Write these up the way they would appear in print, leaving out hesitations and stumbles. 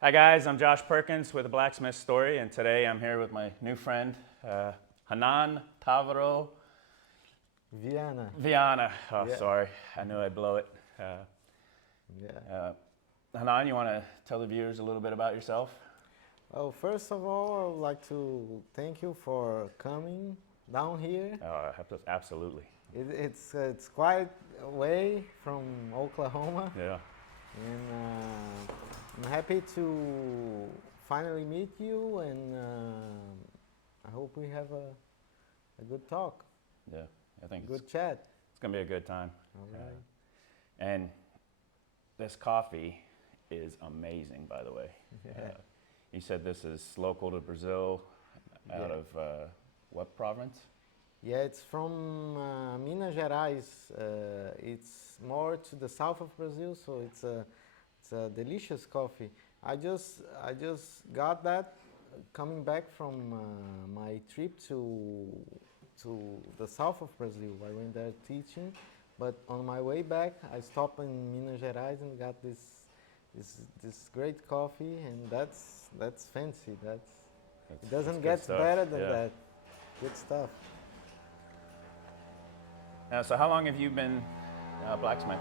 Hi guys, I'm Josh Perkins with the Blacksmiths story, and today I'm here with my new friend, Renan, Tavora, Viana. Oh, Yeah. sorry, I knew I'd blow it. Yeah. Renan, you want to tell the viewers a little bit about yourself? Well, first of all, I would like to thank you for coming down here. Absolutely. It's quite away from Oklahoma, Yeah. and I'm happy to finally meet you, and I hope we have a good talk, Yeah, I think good chat. it's gonna be a good time. All right. And this coffee is amazing, by the way. Yeah. You said this is local to Brazil, out Yeah. of what province? Yeah, it's from Minas Gerais. It's more to the south of Brazil, so it's a delicious coffee. I just got that coming back from my trip to the south of Brazil. I went there teaching, but on my way back, I stopped in Minas Gerais and got this great coffee, and that's fancy. It doesn't good get stuff. better than Yeah. that. Good stuff. Now, so how long have you been a blacksmith?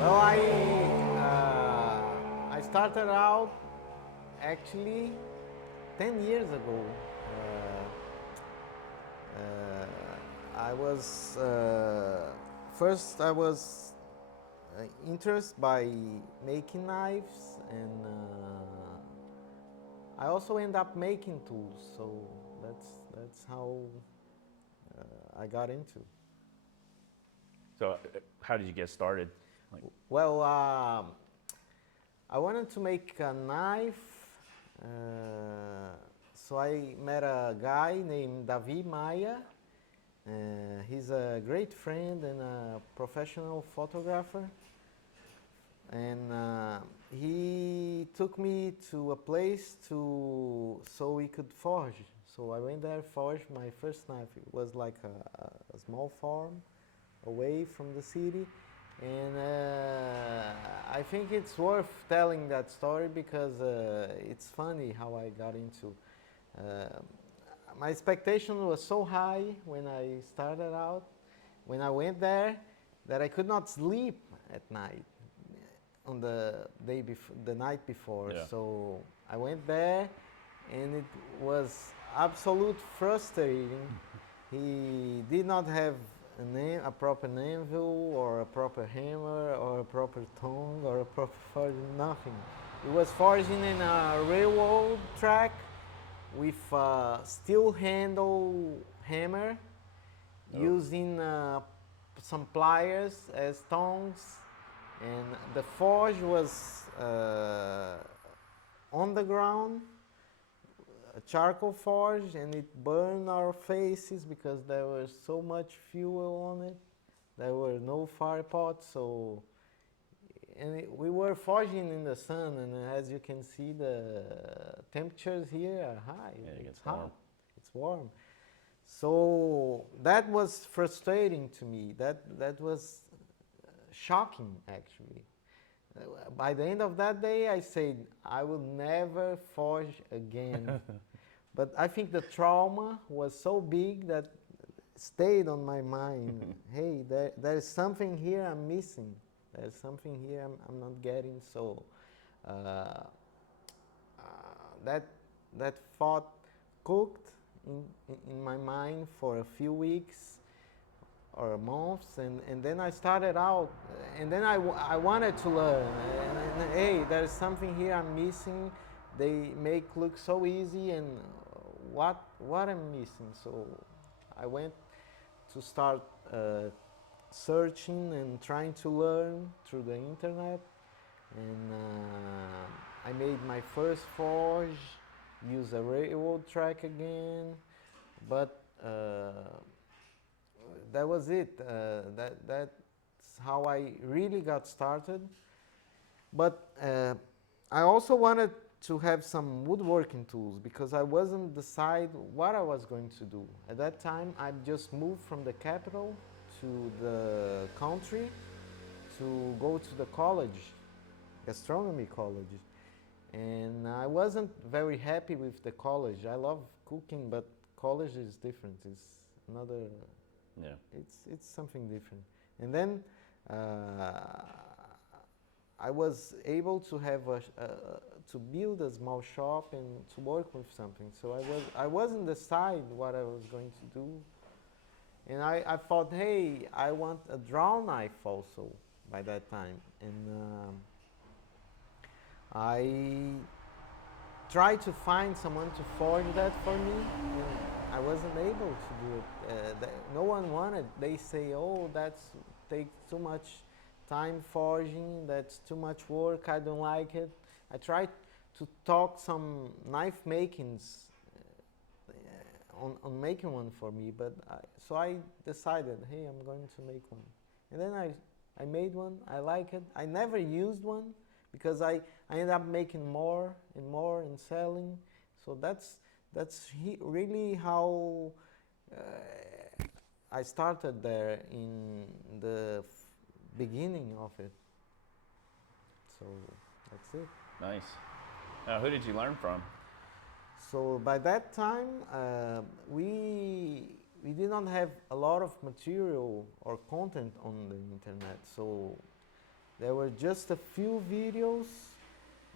Well, I started out actually 10 years ago. I was first I was interested by making knives, and I also end up making tools. So that's how I got into. So, how did you get started? Like, Well, I wanted to make a knife, uh, so I met a guy named Davi Maia. He's a great friend and a professional photographer, and he took me to a place so we could forge. So I went there, forged my first knife. It was like a small farm away from the city, and I think it's worth telling that story because it's funny how I got into. Uh, my expectation was so high when I started out, when I went there, that I could not sleep at night on the night before. Yeah. So I went there, and it was absolute frustrating. He did not have a proper anvil or a proper hammer or a proper tongue or a proper forging, nothing. It was forging in a railroad track with a steel handle hammer, Oh. using some pliers as tongs, and the forge was on the ground, a charcoal forge, and it burned our faces because there was so much fuel on it. There were no fire pots, so we were forging in the sun, and as you can see, the temperatures here are high. Yeah, it It's gets hot. warm. It's warm. So that was frustrating to me. That was shocking, actually. By the end of that day, I said, I will never forge again. But I think the trauma was so big that stayed on my mind. Hey, there's something here I'm missing. There's something here I'm not getting. So uh, uh, that that thought cooked in my mind for a few weeks or months, and then I started out, and then I wanted to learn, and hey, there's something here I'm missing. They make look so easy, and what I'm missing. So I went to start searching and trying to learn through the internet, and I made my first forge, use a railroad track again, but that was it. That's how I really got started. But I also wanted to have some woodworking tools because I wasn't decide what I was going to do. At that time, I just moved from the capital to the country to go to the college, gastronomy college. And I wasn't very happy with the college. I love cooking, but college is different. It's another. Yeah. It's something different. And then uh, I was able to have to build a small shop and to work with something. So I wasn't decide what I was going to do. And I thought, hey, I want a draw knife also by that time. And I tried to find someone to forge that for me. And I wasn't able to do it. No one wanted. They say, oh, that's takes too much time forging. That's too much work. I don't like it. I tried to talk some knife makings on making one for me, but so I decided, hey, I'm going to make one. And then I made one. I like it. I never used one because I ended up making more and more and selling. So that's really how I started there in the beginning of it. So that's it. Nice. Now, who did you learn from? So by that time, we did not have a lot of material or content on the internet. So there were just a few videos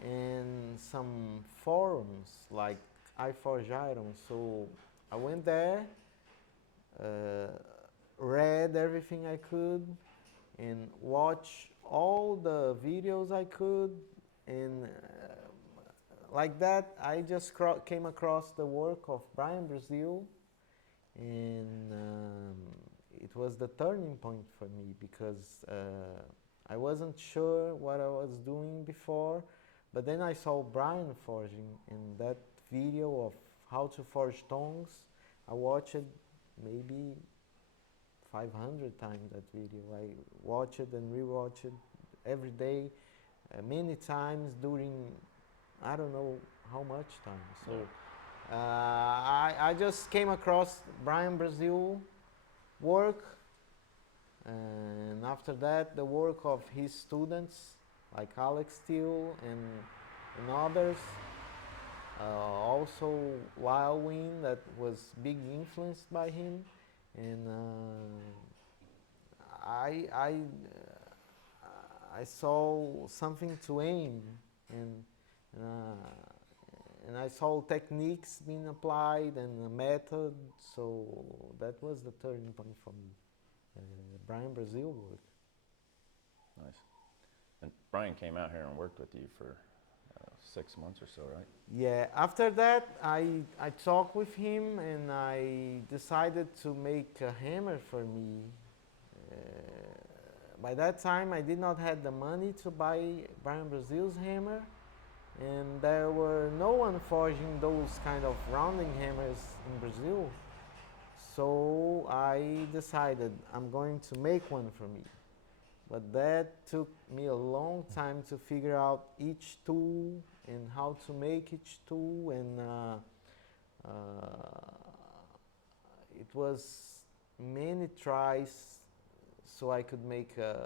and some forums like iForge Iron. So I went there, read everything I could, and watched all the videos I could, and like that, I just came across the work of Brian Brazil, and it was the turning point for me because I wasn't sure what I was doing before, but then I saw Brian forging in that video of how to forge tongs. I watched it maybe 500 times that video. I watch it and rewatch it every day, many times during I don't know how much time. So I just came across Brian Brazil work, and after that the work of his students like Alex Steele and others. Also Lyle Wynn, that was big influenced by him, and I saw something to aim, and and I saw techniques being applied and a method. So that was the turning point for me. Brian Brazil work. Nice. And Brian came out here and worked with you for 6 months or so, right? Yeah, after that I talked with him and I decided to make a hammer for me. By that time I did not have the money to buy Brian Brazil's hammer, and there were no one forging those kind of rounding hammers in Brazil. So I decided I'm going to make one for me. But that took me a long time to figure out each tool and how to make each tool, and it was many tries so I could make a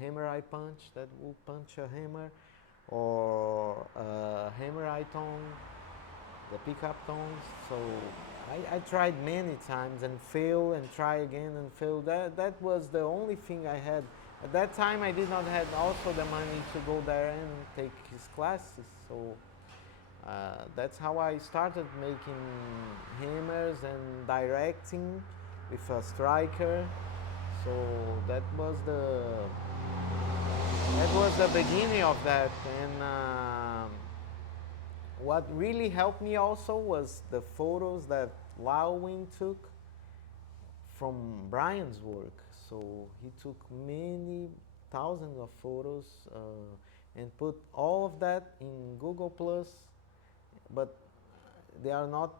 hammer eye punch that will punch a hammer, or a hammer eye tongue, the pickup tongues. So I tried many times and fail and try again and fail. That was the only thing I had. At that time I did not have also the money to go there and take his classes. So that's how I started making hammers and directing with a striker. So that was the beginning of that. And what really helped me also was the photos that Lawin took from Brian's work. So he took many thousands of photos and put all of that in Google Plus, but they are not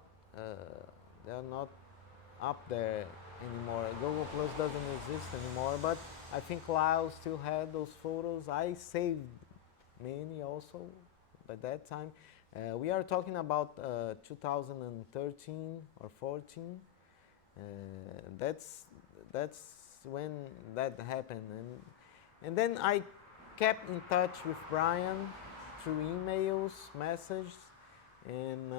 up there anymore. Google Plus doesn't exist anymore, but I think Lyle still had those photos. I saved many also by that time. We are talking about 2013 or 14. That's when that happened, and then I kept in touch with Brian through emails, messages, and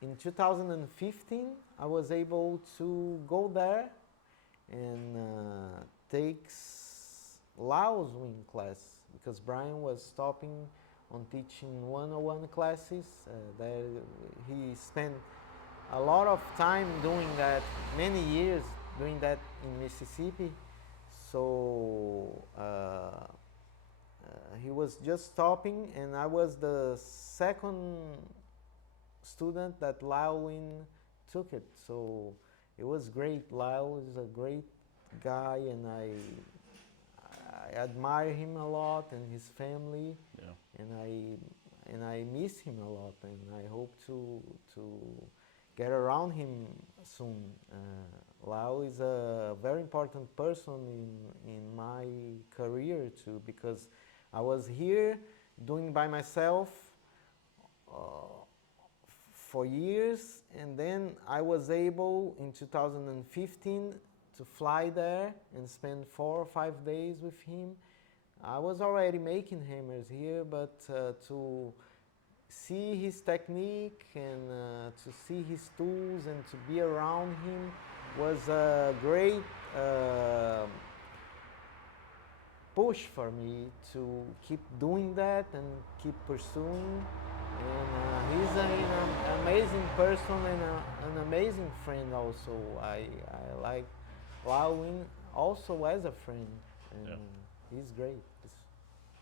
in 2015 I was able to go there and take Laos wing class because Brian was stopping on teaching one-on-one classes. There he spent a lot of time doing that, many years doing that in Mississippi. So he was just stopping, and I was the second student that Lao Win took it. So it was great. Lao is a great guy, and I admire him a lot and his family, and I miss him a lot, and I hope to get around him soon. Lao is a very important person in my career too, because I was here doing by myself for years, and then I was able in 2015 to fly there and spend 4 or 5 days with him. I was already making hammers here, but to see his technique and to see his tools and to be around him was a great push for me to keep doing that and keep pursuing. And he's an amazing person and an amazing friend also. I like Lawin also as a friend, and he's great.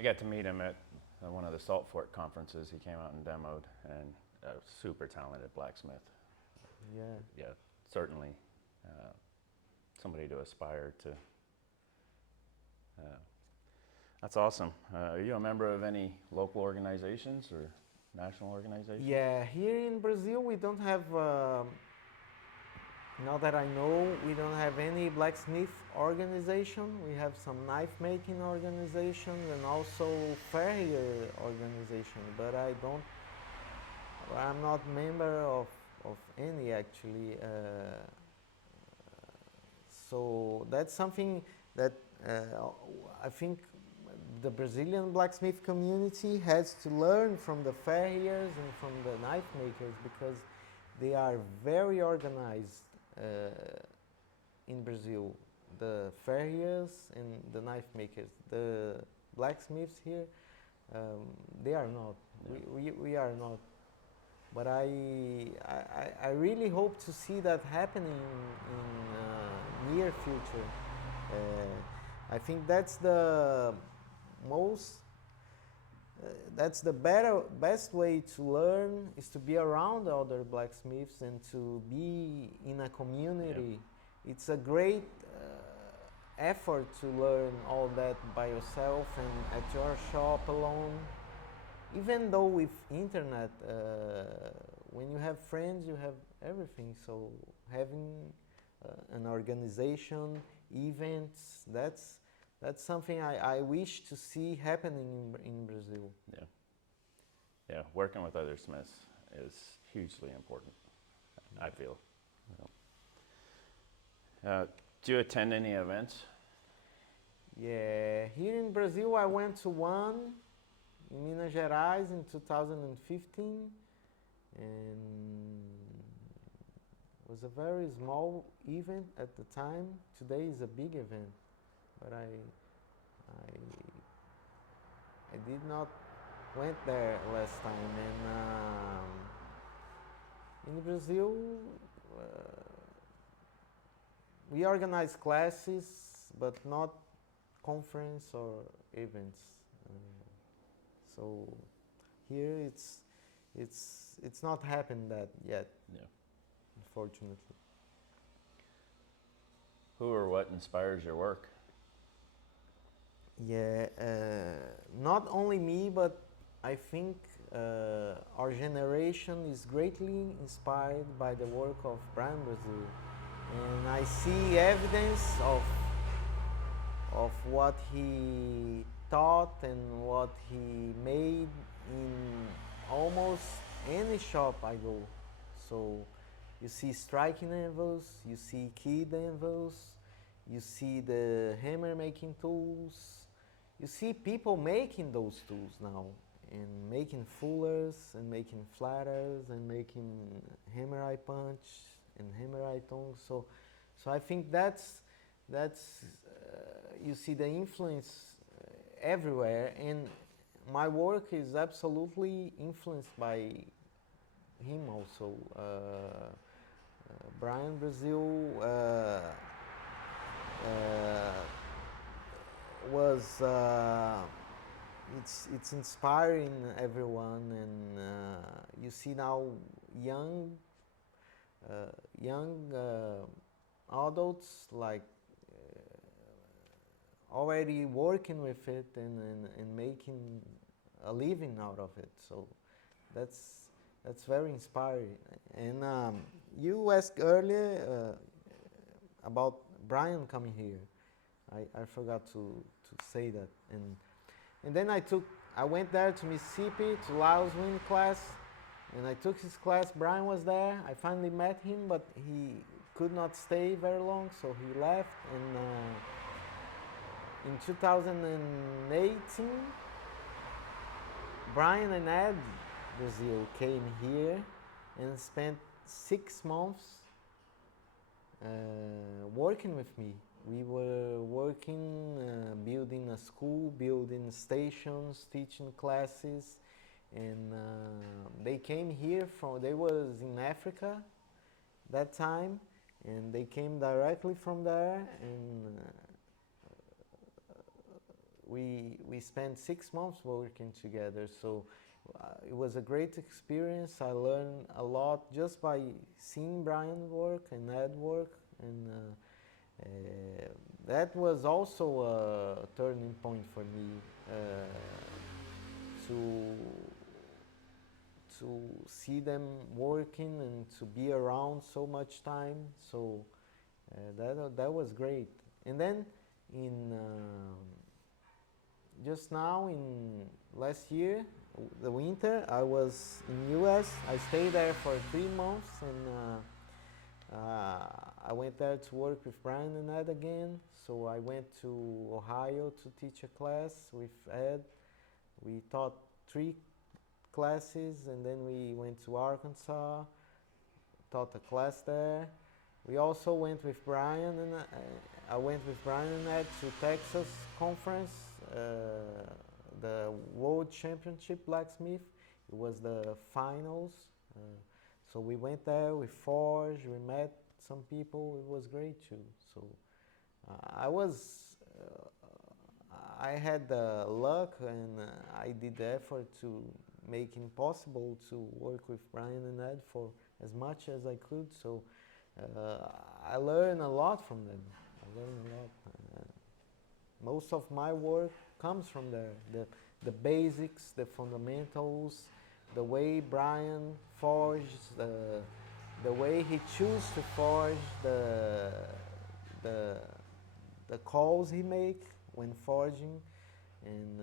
I got to meet him at one of the Salt Fork conferences. He came out and demoed, and a super talented blacksmith. Yeah. Certainly somebody to aspire to. That's awesome. Are you a member of any local organizations or national organizations? Yeah, here in Brazil we don't have, now that I know, we don't have any blacksmith organization. We have some knife making organizations and also farrier organization, but I'm not member of any actually. So that's something that I think the Brazilian blacksmith community has to learn from the farriers and from the knife makers, because they are very organized in Brazil. The farriers and the knife makers. The blacksmiths here, they are not. We are not. But I really hope to see that happening in near future. I think that's the most, that's the best way to learn, is to be around other blacksmiths and to be in a community. Yeah. It's a great effort to learn all that by yourself and at your shop alone. Even though with internet, when you have friends, you have everything. So having an organization, events, that's something I wish to see happening in Brazil. Yeah, working with other smiths is hugely important, I feel. Do you attend any events? Yeah, here in Brazil I went to one in Minas Gerais in 2015, and it was a very small event at the time. Today is a big event, but I did not went there last time. And in Brazil, we organize classes, but not conference or events. So here it's not happened that yet. Yeah. Unfortunately. Who or what inspires your work? Yeah, not only me, but I think our generation is greatly inspired by the work of Brian Brazil, and I see evidence of what he taught and what he made in almost any shop I go. So you see striking anvils, you see keyed anvils, you see the hammer making tools, you see people making those tools now, and making fullers, and making flatters, and making hammer eye punch and hammer eye tongs. So I think that's you see the influence everywhere, and my work is absolutely influenced by him also. Brian Brazil was it's inspiring everyone, and you see now young adults like already working with it and making a living out of it. So that's very inspiring. And you asked earlier about Brian coming here. I forgot to say that. And then I went there to Mississippi to Laos Wind class, and I took his class. Brian was there. I finally met him, but he could not stay very long, so he left. And in 2018, Brian and Ed Brazil came here and spent 6 months working with me. We were working, building a school, building stations, teaching classes, and they came here they was in Africa that time, and they came directly from there, and we spent 6 months working together. So it was a great experience. I learned a lot just by seeing Brian work and Ed work, and that was also a turning point for me to see them working and to be around so much time. So that was great. And then in just now in last year, the winter, I was in US. I stayed there for 3 months, and I went there to work with Brian and Ed again. So I went to Ohio to teach a class with Ed. We taught 3 classes, and then we went to Arkansas, taught a class there. We also went with Brian, and I went with Brian and Ed to Texas conference, the World Championship Blacksmith. It was the finals. So we went there, we forged, we met some people. It was great too. So I had the luck, and I did the effort to make it possible to work with Brian and Ed for as much as I could. So I learned a lot from them. I learned a lot. Most of my work comes from there. The basics, the fundamentals, the way Brian forges, the way he chooses to forge, the calls he make when forging, and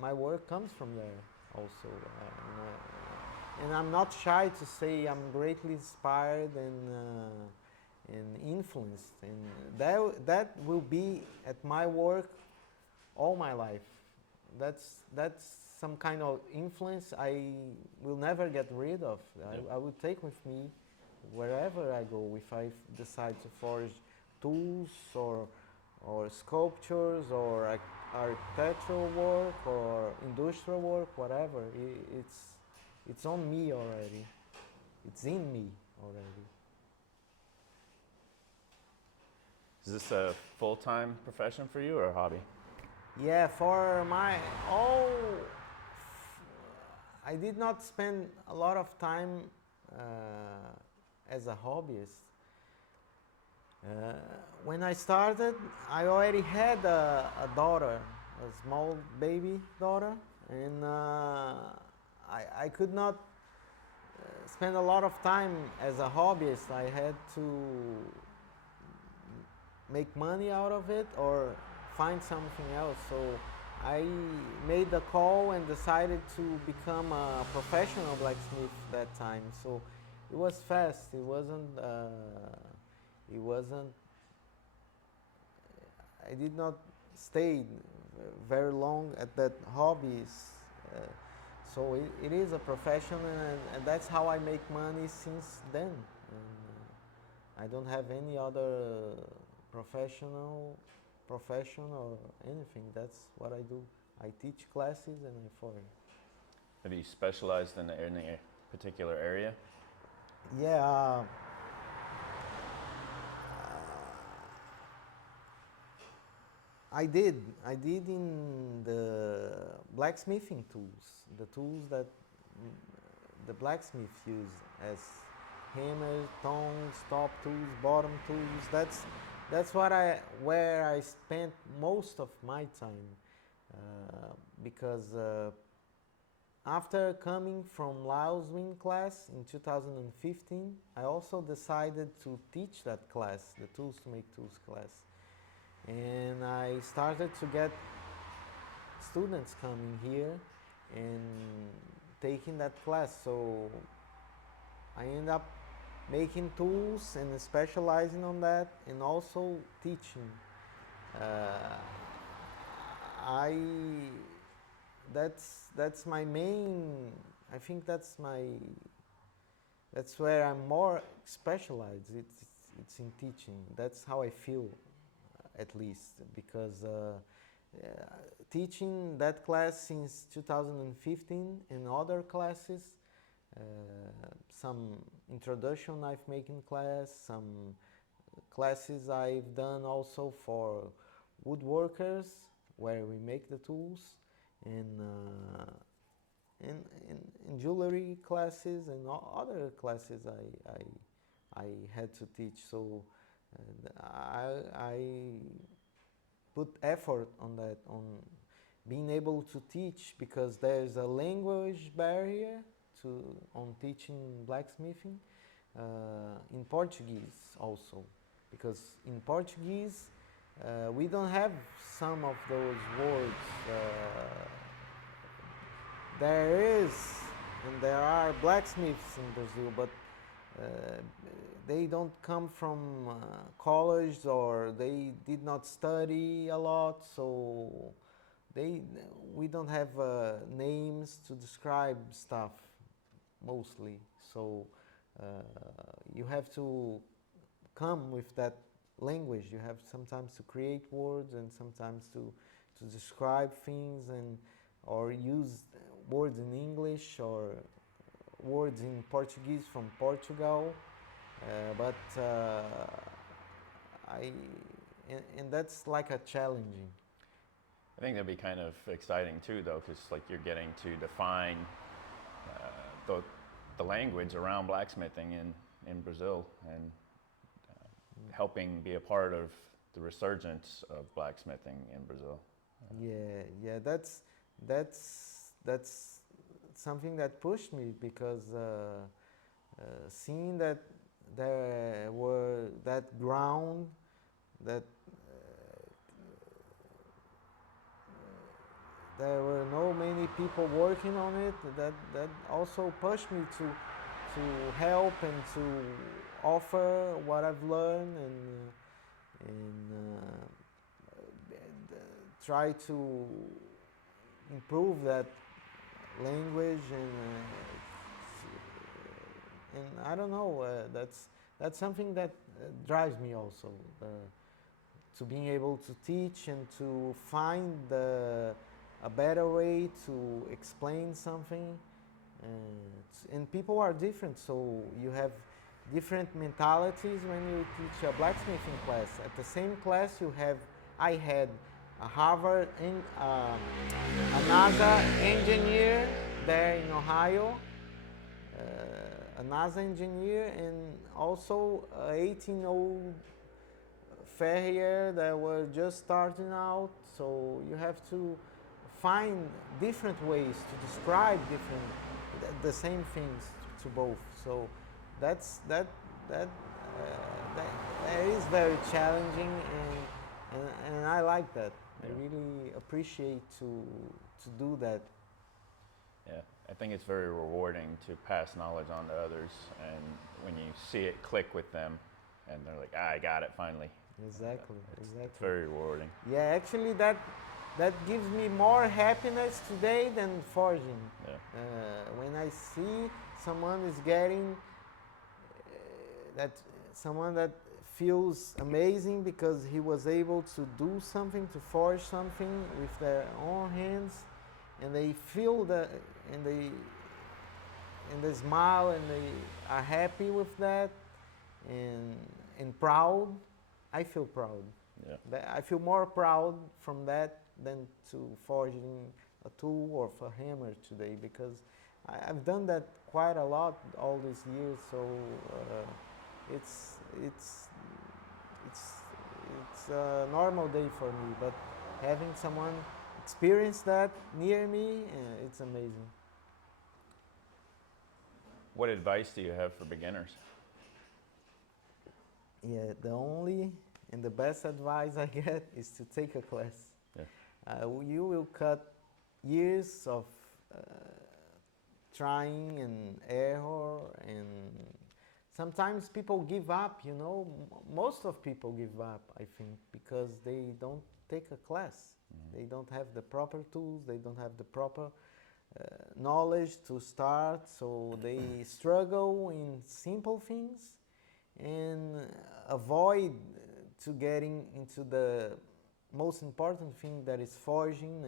my work comes from there also. And I'm not shy to say I'm greatly inspired and influenced, and that will be at my work all my life. That's some kind of influence I will never get rid of. I will take with me wherever I go. If I decide to forge tools or sculptures or architectural work or industrial work, whatever, it's on me already. It's in me already. Is this a full-time profession for you or a hobby? Yeah, I did not spend a lot of time as a hobbyist. When I started, I already had a daughter, a small baby daughter, and I could not spend a lot of time as a hobbyist. I had to make money out of it or find something else. So I made the call and decided to become a professional blacksmith that time. So it was fast. It wasn't I did not stay very long at that hobbies. So it is a profession, and that's how I make money since then. I don't have any other profession or anything. That's what I do. I teach classes and I foreign. Have you specialized in any particular area? Yeah, I did. I did in the blacksmithing tools, the tools that the blacksmiths use as hammers, tongs, top tools, bottom tools. That's where I spent most of my time because after coming from Laos Wing class in 2015, I also decided to teach that class, the Tools to Make Tools class. And I started to get students coming here and taking that class. So I end up making tools and specializing on that, and also teaching. I that's my main. I think that's where I'm more specialized. It's in teaching. That's how I feel, at least, because teaching that class since 2015 and other classes, some introduction I've made in class, some classes I've done also for woodworkers where we make the tools, and in jewelry classes and other classes I had to teach. So I put effort on that, on being able to teach, because there's a language barrier on teaching blacksmithing in Portuguese also, because in Portuguese we don't have some of those words. There are blacksmiths in Brazil, but they don't come from college, or they did not study a lot, so we don't have names to describe stuff mostly. So you have to come with that language. You have sometimes to create words, and sometimes to describe things, and or use words in English or words in Portuguese from Portugal. But and that's like a challenging. I think that'd be kind of exciting too, though, because like you're getting to define the language around blacksmithing in Brazil, and helping be a part of the resurgence of blacksmithing in Brazil. Yeah, that's something that pushed me, because seeing that there were that ground that there were no many people working on it, that also pushed me to help and to offer what I've learned, and try to improve that language, and I don't know, that's something that drives me also, to being able to teach and to find a better way to explain something. And people are different, so you have different mentalities when you teach a blacksmithing class. At the same class, I had a Harvard and a NASA engineer there in Ohio, a NASA engineer, and also an 18-year-old farrier that were just starting out. So you have to find different ways to describe the same things to both. So that is very challenging, and I like that. I really appreciate to do that. Yeah, I think it's very rewarding to pass knowledge on to others, and when you see it click with them, and they're like, I got it finally. Exactly, It's exactly. very rewarding. Yeah, actually, that gives me more happiness today than forging. Yeah. When I see someone is getting that, someone that feels amazing because he was able to do something, to forge something with their own hands, and they feel that, and they smile, and they are happy with that, and proud. I feel proud. Yeah. I feel more proud from that than to forging a tool or a hammer today, because I've done that quite a lot all these years. So it's it's it's it's a normal day for me. But having someone experience that near me, it's amazing. What advice do you have for beginners? Yeah, the only and the best advice I get is to take a class. Yeah. You will cut years of trying and error, and sometimes people give up. Most of people give up, I think, because they don't take a class. They don't have the proper tools, they don't have the proper knowledge to start, so they struggle in simple things and avoid to getting into the most important thing, that is forging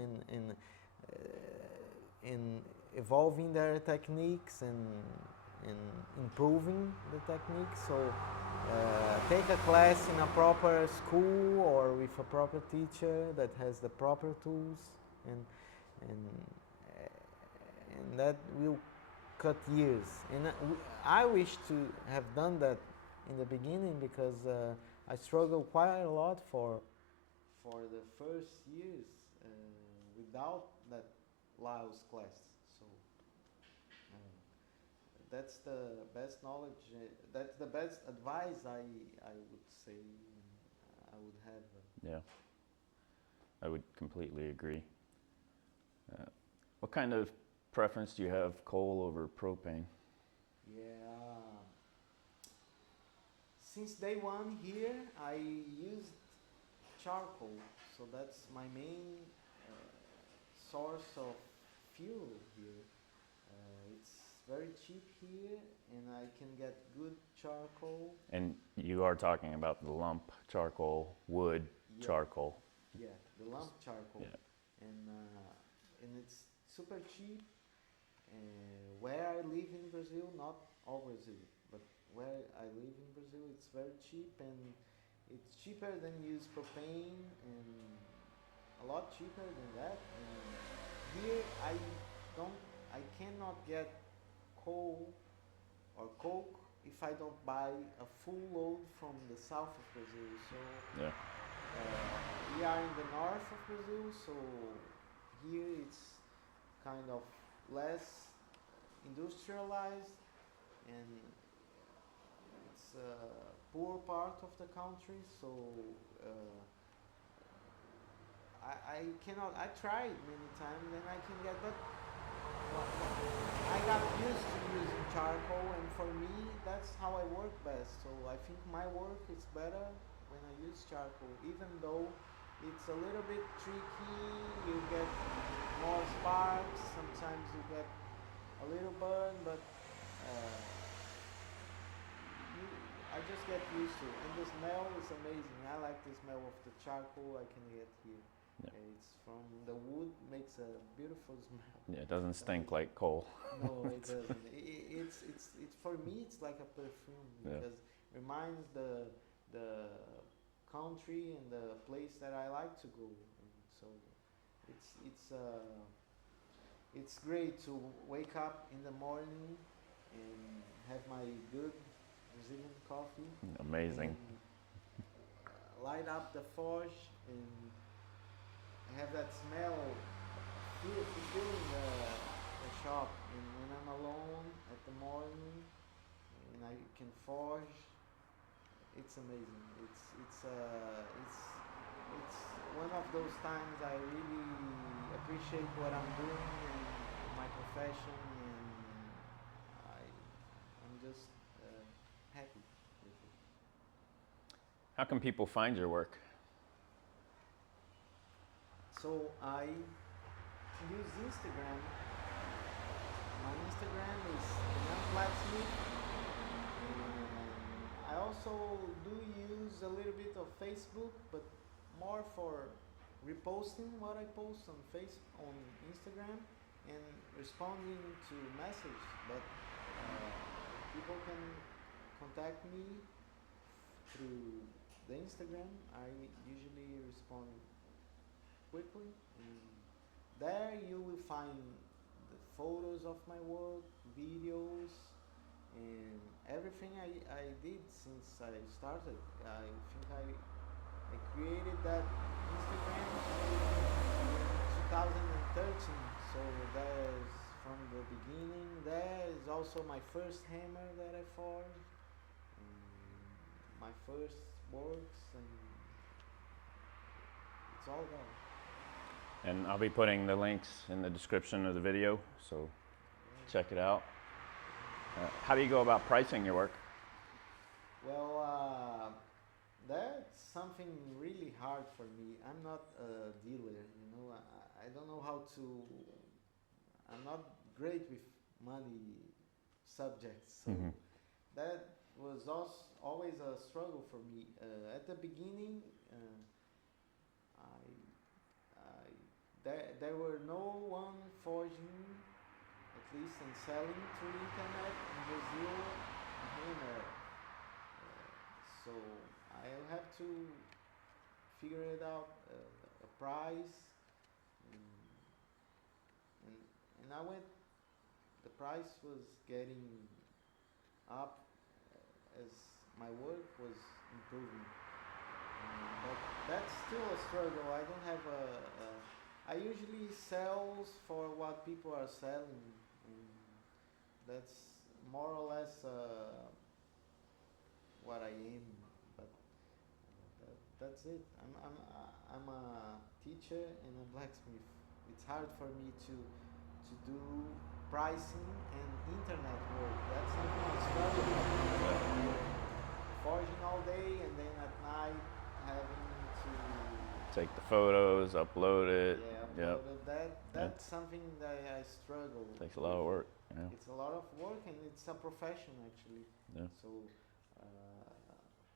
and evolving their techniques and improving the techniques. So take a class in a proper school or with a proper teacher that has the proper tools, and and and that will cut years. And I wish to have done that in the beginning, because I struggled quite a lot for the first years without that Laos class. So that's the best knowledge. That's the best advice I would say I would have. Yeah. I would completely agree. What kind of preference do you have, coal over propane? Yeah. Since day one here, I used charcoal, so that's my main source of fuel here. It's very cheap here, and I can get good charcoal. And you are talking about the lump charcoal, wood Yeah, charcoal. yeah, the lump charcoal, Yeah. and it's super cheap. Where I live in Brazil, not all Brazil, but where I live in Brazil, it's very cheap, and it's cheaper than use propane, and a lot cheaper than that. And here don't, I cannot get coal or coke if I don't buy a full load from the south of Brazil. So Yeah. we are in the north of Brazil, so here it's kind of less industrialized, and it's a poor part of the country. So I cannot. I tried many times, and I can get, but I got used to using charcoal, and for me, that's how I work best. So I think my work is better when I use charcoal, even though it's a little bit tricky. You get more sparks. Sometimes you get a little burn, but you, I just get used to it. And the smell is amazing. I like the smell of the charcoal I can get here. Yeah. It's from the wood, makes a beautiful smell. Yeah, it doesn't stink like coal. No, it doesn't. It's for me. It's like a perfume, Yeah. because it reminds the country and the place that I like to go. And so it's great to wake up in the morning and have my good Brazilian coffee. Amazing. And light up the forge and have that smell filling the shop. And when I'm alone at the morning and I can forge, it's amazing. It's one of those times I really appreciate what I'm doing and my profession, and I'm just happy with it. How can people find your work? So I use Instagram. My Instagram is Renan Blacksmith, and I also do use a little bit of Facebook, but more for reposting what I post on Instagram and responding to messages. But people can contact me through the Instagram. I usually respond quickly. And there you will find the photos of my work, videos, and everything I did since I started. I think I created that Instagram in 2013. So there's from the beginning. There is also my first hammer that I forged, and my first works, and it's all there. And I'll be putting the links in the description of the video, so check it out. How do you go about pricing your work? Well, that's something really hard for me. I'm not a dealer, you know. I don't know how to. I'm not great with money subjects, so that was always a struggle for me. At the beginning, there were no one forging, at least, and selling through internet in Brazil a hammer. So I have to figure it out, a price, and, and I went. The price was getting up as my work was improving. But that's still a struggle. I don't have I usually sell for what people are selling, and that's more or less what I aim. But that's it. I'm a teacher and a blacksmith. It's hard for me to do pricing and internet work. That's something I struggle with. Forging all day and then at night having to Take the photos, upload it. upload it. That's something that I struggle. Takes a lot of work. Yeah. It's a lot of work and it's a profession actually. Yeah. So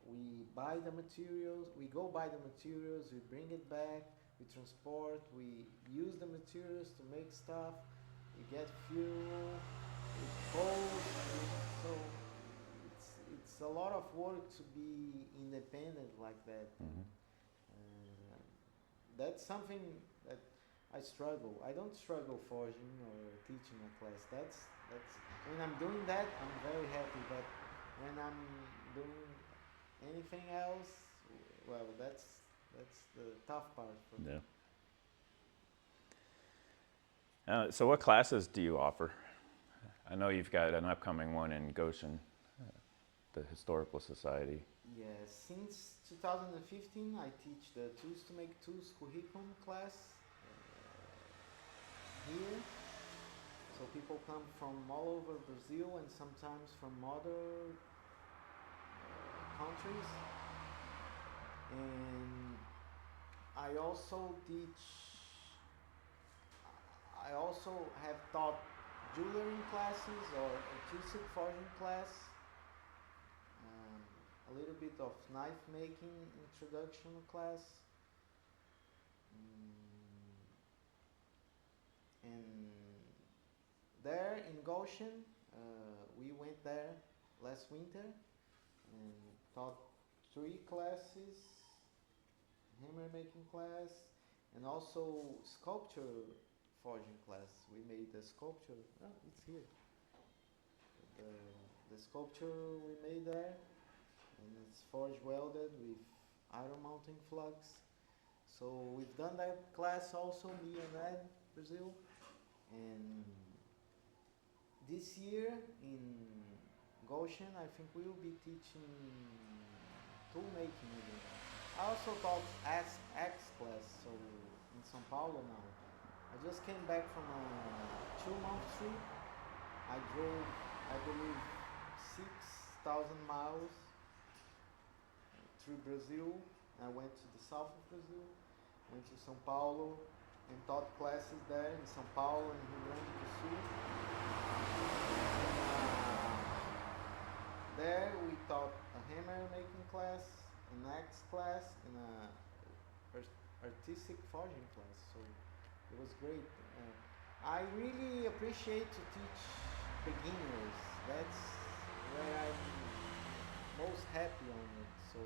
we buy the materials, we go buy the materials, we bring it back, we transport, we use the materials to make stuff, we get fuel, we post, so it's a lot of work to be independent like that. That's something that I struggle. I don't struggle forging or teaching a class. That's when I'm doing that, I'm very happy. But when I'm doing anything else, well, that's the tough part for me. Yeah. So what classes do you offer? I know you've got an upcoming one in Goshen, the Historical Society. Yes, since 2015 I teach the Tools to Make Tools curriculum class here. So people come from all over Brazil and sometimes from other countries. And I also have taught jewelry classes or artistic forging class, a little bit of knife making introduction class, and there in Goshen, we went there last winter and taught 3 classes, hammer making class, and also sculpture forging class. We made the sculpture. Oh, it's here. The sculpture we made there, and it's forge welded with iron mounting flux. So we've done that class also, me and Ed, Brazil. And this year in Goshen, I think we will be teaching tool making again. I also taught X class, so in São Paulo now. I just came back from a 2-month trip. I drove, I believe, 6,000 miles through Brazil. I went to the south of Brazil, went to São Paulo, and taught classes there in São Paulo and Rio Grande do Sul. There we taught a hammer making class, an axe class, and a artistic forging class. So it was great. I really appreciate to teach beginners. That's where I'm most happy on it. So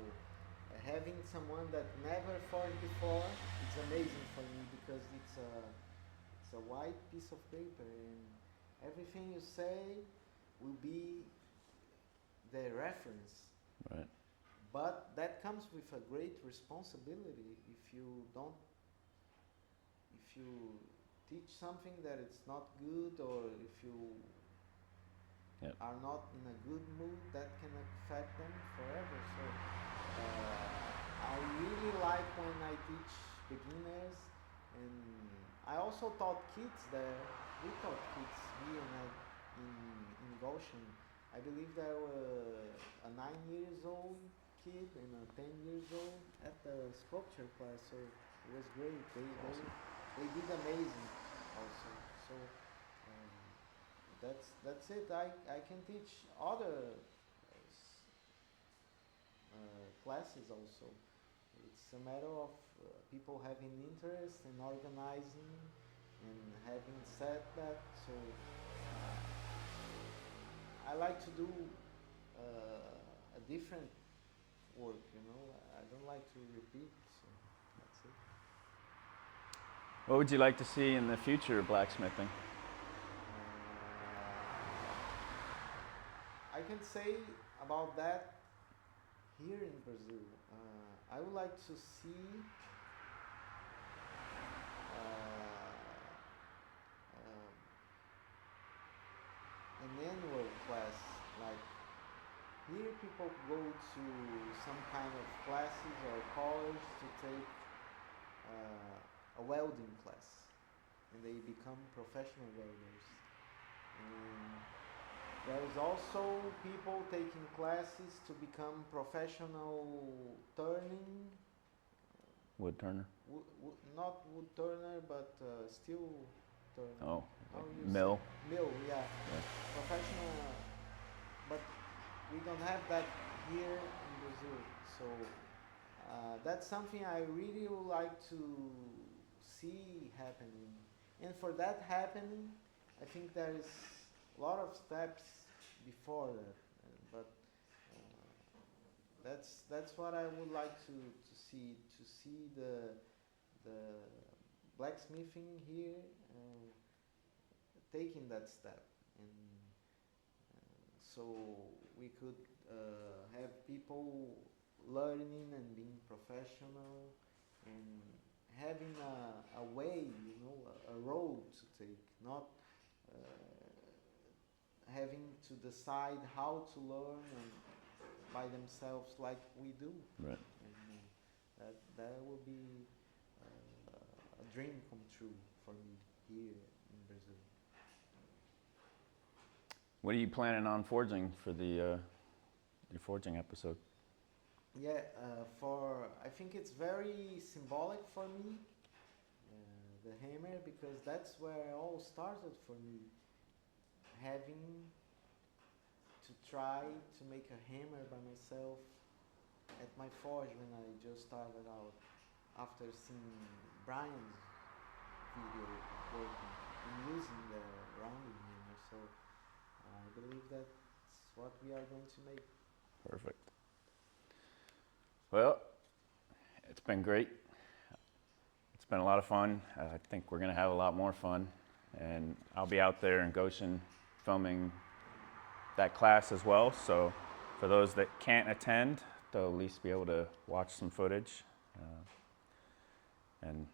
having someone that never forged before, it's amazing for me because it's a white piece of paper and everything you say will be the reference. Right. But that comes with a great responsibility if you teach something that it's not good, or if you Yep. are not in a good mood, that can affect them forever. So I really like when I teach beginners, and I also taught kids there. We taught kids here in Goshen. I believe there were a 9 years old kid and a 10 years old at the sculpture class, so it was great. They did amazing also. So that's it. I can teach other classes also. It's a matter of people having interest and organizing and having said that. So I like to do a different work, you know. I don't like to repeat, so that's it. What would you like to see in the future of blacksmithing? I can say about that here in Brazil. I would like to see an annual class. Like here, people go to some kind of classes or college to take a welding class, and they become professional welders. And there's also people taking classes to become professional turning, Wood turner? not wood turner, but steel turner. Oh, How you mill? say? Mill, yeah. Professional, but we don't have that here in Brazil. So that's something I really would like to see happening. And for that happening, I think there's a lot of steps before that. But that's what I would like to see the blacksmithing here taking that step, and so we could have people learning and being professional and having a way, you know, a road to take, not having to decide how to learn and by themselves like we do. Right. And that would be a dream come true for me here in Brazil. What are you planning on forging for the your forging episode? Yeah, I think it's very symbolic for me, the hammer, because that's where it all started for me. Having to try to make a hammer by myself at my forge when I just started out, after seeing Brian's video working and using the rounding hammer. So I believe that's what we are going to make. Perfect. Well, it's been great. It's been a lot of fun. I think we're going to have a lot more fun. And I'll be out there in Goshen filming that class as well. So for those that can't attend, they'll at least be able to watch some footage. And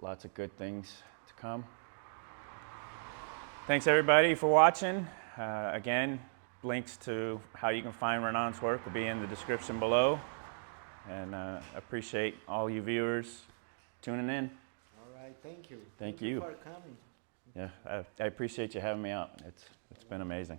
lots of good things to come. Thanks everybody for watching. Again, links to how you can find Renan's work will be in the description below. And appreciate all you viewers tuning in. All right, thank you. Thank you for coming. Yeah, I appreciate you having me out. It's been amazing.